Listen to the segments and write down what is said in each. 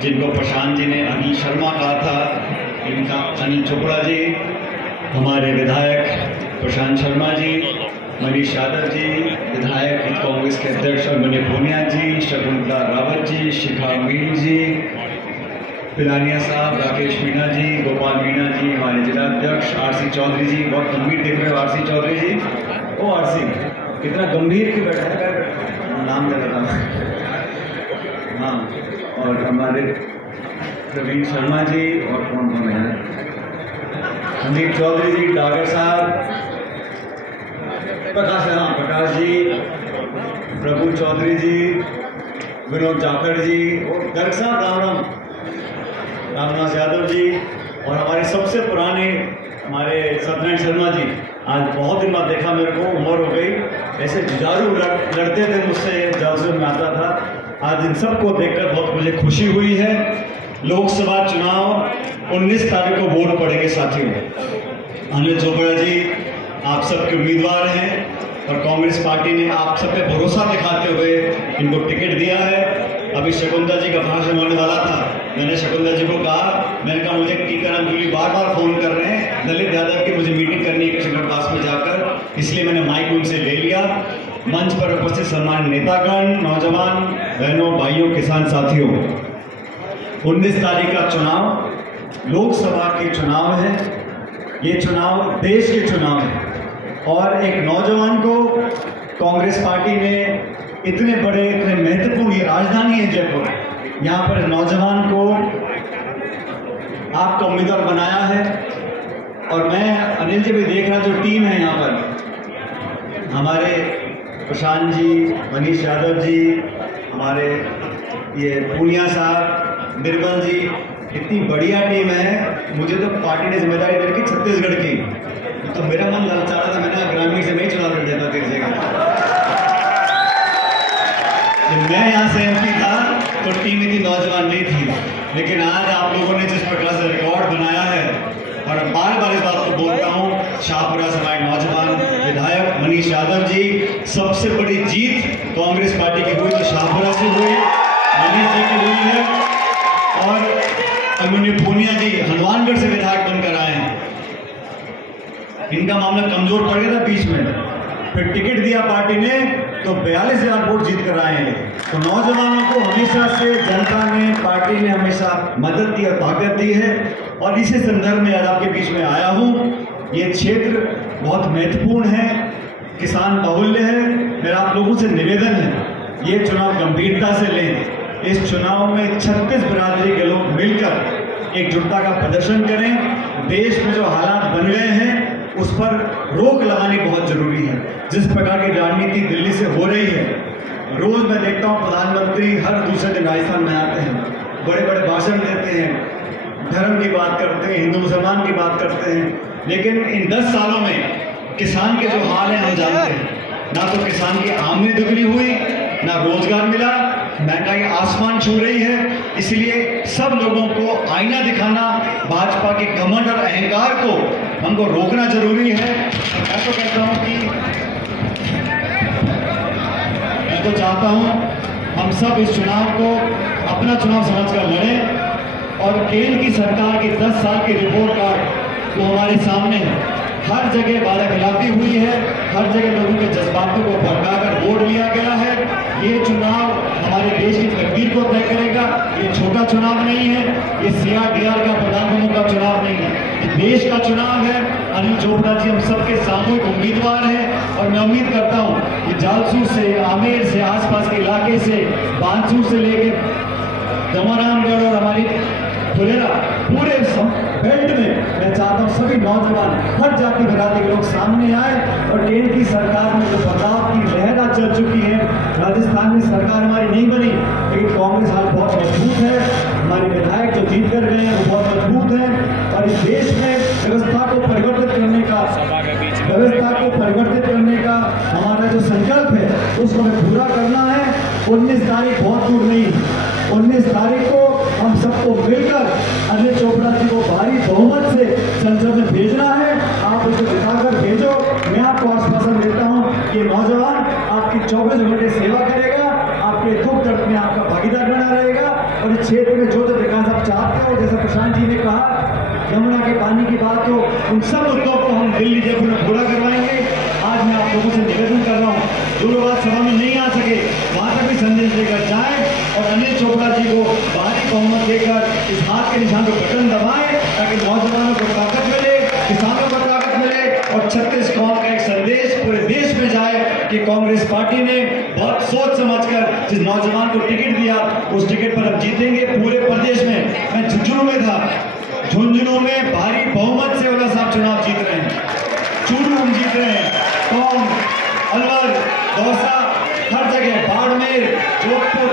जिनको प्रशांत जी ने अनिल शर्मा कहा था, इनका अनिल चोपड़ा जी, हमारे विधायक प्रशांत शर्मा जी, मनीष यादव जी, विधायक कांग्रेस के अध्यक्ष अभिमन्यु पूनिया जी, शकुंतला रावत जी, शिखा मील जी, पिलानिया साहब, राकेश मीणा जी, गोपाल मीणा जी, हमारे जिला अध्यक्ष आरसी चौधरी जी, बहुत गंभीर देख रहे हो आरसी चौधरी जी, ओ आरसी कितना गंभीर की बैठा है, नाम ले रहा हूँ, हाँ, और हमारे प्रवीण शर्मा जी और कौन कौन है, संदीप चौधरी जी, डागर साहब, प्रकाश जी, प्रभु चौधरी जी, विनोद जाखड़ जी और गर्ग साहब, रामनाथ यादव जी, और हमारे सबसे पुराने हमारे सत्यनारायण शर्मा जी। आज बहुत दिन बाद देखा, मेरे को उम्र हो गई, ऐसे जुझारू लड़ते थे मुझसे, जलसे में आता था। आज इन सबको देखकर बहुत मुझे खुशी हुई है। लोकसभा चुनाव 19 तारीख को वोट पड़ेंगे साथियों। अनिल चोपड़ा जी आप सबके उम्मीदवार हैं और कांग्रेस पार्टी ने आप सब पे भरोसा दिखाते हुए इनको टिकट दिया है। अभी शकुंतला जी का भाषण होने वाला था, मैंने शकुंतला जी को कहा, मैंने कहा मुझे टीकाराम जूली बार फोन कर रहे हैं दलित यादव की, मुझे मीटिंग करनी है कृष्ण पास में जाकर, इसलिए मैंने माइक उनसे ले लिया। मंच पर उपस्थित सम्मानित नेतागण, नौजवान बहनों, भाइयों, किसान साथियों, 19 तारीख का चुनाव लोकसभा के चुनाव है। ये चुनाव देश के चुनाव है और एक नौजवान को कांग्रेस पार्टी ने इतने बड़े, इतने महत्वपूर्ण, ये राजधानी है जयपुर, यहाँ पर नौजवान को आपका उम्मीदवार बनाया है। और मैं अनिल जी भी देख रहा, जो टीम है यहाँ पर, हमारे प्रशांत जी, मनीष यादव जी, हमारे ये पूनिया साहब, निर्मल जी, इतनी बढ़िया टीम है। मुझे तो पार्टी ने जिम्मेदारी दे रखी छत्तीसगढ़ की, तो मेरा मन ललचा रहा था, मैंने ग्रामीण से मैं चुनाव लड़ देता फिर से। मैं यहाँ से एमपी था तो टीम इतनी नौजवान नहीं थी, लेकिन आज आप लोगों ने जिस प्रकार से रिकॉर्ड बनाया है, और बार बार इस बात को बोलता हूँ, शाहपुरा से हमारे नौजवान विधायक मनीष यादव जी, सबसे बड़ी जीत कांग्रेस पार्टी की हुई तो शाहपुरा से हुई, मनीष जी की हुई है, और अभिमन्यु पूनिया जी हनुमानगढ़ से विधायक बनकर आए हैं। इनका मामला कमजोर पड़ गया था बीच में, फिर टिकट दिया पार्टी ने तो 42,000 वोट जीत कर आए हैं। तो नौजवानों को हमेशा से जनता ने, पार्टी ने हमेशा मदद दी और ताकत दी है, और इसी संदर्भ में आज आपके बीच में आया हूँ। ये क्षेत्र बहुत महत्वपूर्ण है, किसान बाहुल्य है। मेरा आप लोगों से निवेदन है, ये चुनाव गंभीरता से लें। इस चुनाव में 36 बिरादरी के लोग मिलकर एकजुटता का प्रदर्शन करें। देश में जो हालात बन गए हैं उस पर रोक लगानी बहुत जरूरी है। जिस प्रकार की राजनीति दिल्ली से हो रही है, रोज मैं देखता हूँ प्रधानमंत्री हर दूसरे दिन राजस्थान में आते हैं, बड़े बड़े भाषण देते हैं, धर्म की बात करते हैं, हिंदू मुसलमान की बात करते हैं, लेकिन इन 10 सालों में किसान के जो हाल हैं हम जानते हैं। ना तो किसान की आमदनी दुगनी हुई, ना रोजगार मिला, महंगाई आसमान छू रही है। इसलिए सब लोगों को आईना दिखाना, भाजपा के घमंड और अहंकार को हमको रोकना जरूरी है। मैं तो कहता हूं कि मैं तो चाहता हूं हम सब इस चुनाव को अपना चुनाव समझकर लड़ें, और केंद्र की सरकार की 10 साल की रिपोर्ट कार्ड वो हमारे सामने है। हर जगह वादाखिलाफी हुई है, हर जगह लोगों के जज्बातों को भड़काकर वोट लिया गया है। ये चुनाव हमारे देश की तकदीर को तय करेगा। ये छोटा चुनाव नहीं है, ये CRDR का प्रधानमंत्री का चुनाव नहीं है, ये देश का चुनाव है। अनिल चोपड़ा जी हम सबके सामूहिक उम्मीदवार हैं, और मैं उम्मीद करता हूँ कि जालसूर से, आमेर से, आसपास के इलाके से, बानसूर से लेके जमरामगढ़ और हमारी फुलेरा, पूरे बेल्ट में मैं चाहता हूँ सभी नौजवान, हर जाति बिरादरी के लोग सामने आए। और केंद्र की सरकार में जो बदलाव की लहर चल चुकी है, राजस्थान में सरकार हमारी नहीं बनी, लेकिन कांग्रेस हाल बहुत मजबूत है। हमारे विधायक जो जीत कर गए हैं वो बहुत मजबूत हैं, और इस देश में व्यवस्था को परिवर्तित करने का हमारा जो संकल्प है उसको हमें पूरा करना है। 19 तारीख बहुत दूर नहीं, 19 तारीख को हम सबको मिलकर अनिल चोपड़ा जी को भारी बहुमत से संसद में भेजना है। आप इसे दिखाकर भेजो। मैं आपको आश्वासन देता हूँ कि नौजवान आपकी 24 घंटे सेवा करेगा, आपके दुख दर्द में आपका भागीदार बना रहेगा, और क्षेत्र में जो विकास आप चाहते हो, जैसा प्रशांत जी ने कहा, यमुना के पानी की बात हो, उन सब मुद्दों को हम दिल्ली जयपुर में पूरा करवाएंगे। आज मैं आप लोगों से निवेदन कर रहा हूँ, जो लोग आज सभा में नहीं आ सके वहां तक भी संदेश लेकर जाएं और अनिल चोपड़ा जी को भारी बहुमत देकर इस हाथ के निशान पर बटन दबाएं, ताकि नौजवानों को ताकत मिले, किसानों को ताकत मिले और 36 कौम का एक संदेश पूरे देश में जाए कि कांग्रेस पार्टी ने बहुत सोच समझकर जिस नौजवान को टिकट दिया उस टिकट पर हम जीतेंगे पूरे प्रदेश में। मैं झुंझुनू में था, झुंझुनू में भारी बहुमत से ओला साहब चुनाव जीत रहे हैं, चूरू हम जीत रहे हैं, टोंक, अलवर, दौसा, हर जगह, बाड़मेर, जोधपुर,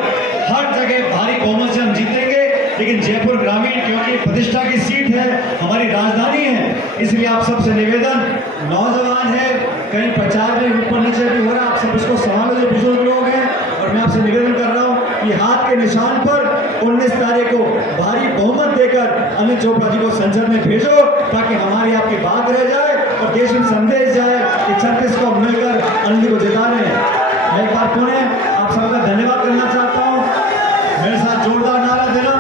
हर जगह भारी बहुमत से हम जीतेंगे। लेकिन जयपुर ग्रामीण क्योंकि प्रतिष्ठा की सीट है, हमारी राजधानी है, इसलिए आप सबसे निवेदन, नौजवान है, कहीं प्रचार में ऊपर नीचे भी हो रहा है, आप सब इसको संभालो जो बुजुर्ग लोग हैं। और मैं आपसे निवेदन कर रहा हूँ कि हाथ के निशान पर 19 तारीख को भारी बहुमत देकर अनिल चोपड़ा जी को संसद में भेजो, ताकि हमारी आपकी बात रह जाए और देश में संदेश जाए कि 36 को मिलकर अनिल को जिता रहे हैं। मैं एक बार पुनः आप सबका धन्यवाद करना चाहता हूँ, मेरे साथ जोरदार नारा देना।